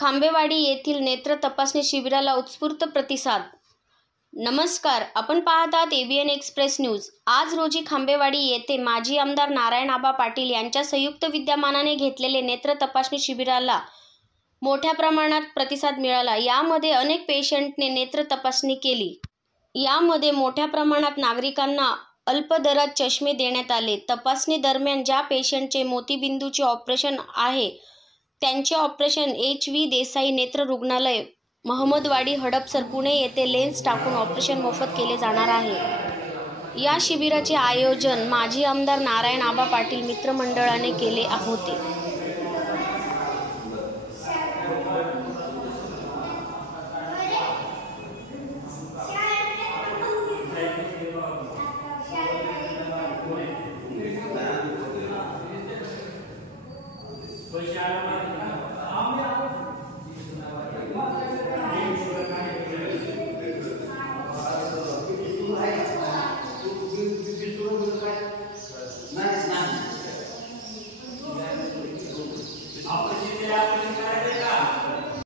खांबेवाडी येथील नेत्र तपासणी शिबिराला उत्स्फूर्त प्रतिसाद। नमस्कार, आपण पाहत आहात ABN एक्सप्रेस न्यूज। आज रोजी खांबेवाडी येथे माजी आमदार नारायण आबा पाटील यांच्या संयुक्त विद्यमानाने घेतलेले नेत्र तपासणी शिबिराला मोठ्या प्रमाणात प्रतिसाद मिळाला। यामध्ये अनेक पेशंटने नेत्र तपासणी केली। यामध्ये मोठ्या प्रमाणात नागरिकांना अल्प दरात चष्मे देण्यात आले। तपासणी दरम्यान ज्या पेशंटचे मोतीबिंदूचे ऑपरेशन आहे त्यांचे ऑपरेशन HV देसाई नेत्र रुग्णालय, महमदवाडी, हडपसर, पुणे येथे लेन्स टाकून ऑपरेशन मोफत केले जाणार आहे। या शिबिराचे आयोजन माजी आमदार नारायण आबा पाटील मित्रमंडळाने केले होते।